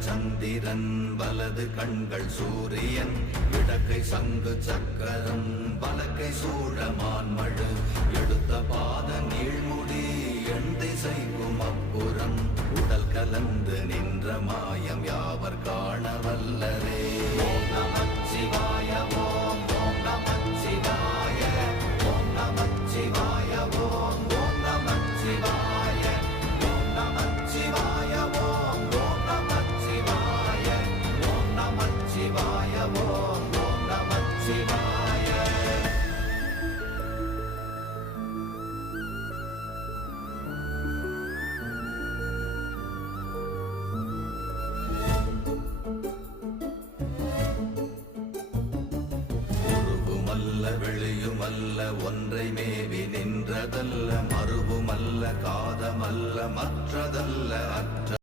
சந்திரன் வலது கண்கள் சூரியன் இடக்கை சங்கு சக்கரம் பலக்கை சூழமான்மழு எடுத்த பாத நீழ்முடி எண் திசைக்கும் அப்புறம் உடல் கலந்து நின்ற மாயம் யாவர் காண வல்லரே. ஓம் நமச்சிவாய ஓம் ஓம் நமச்சிவாய ஓம் நமச்சிவாய ஓம் ஓம் நமச்சிவாய ஓம் நமச்சிவாய ஓம் ஓம் நமச்சிவாய ஓம் நமச்சிவாய ஓம் ஓம் நமச்சிவாய. வெளியுமல்ல ஒன்றை மேவி நின்றதல்ல மறுவுமல்ல காதமல்ல மற்றதல்ல அற்ற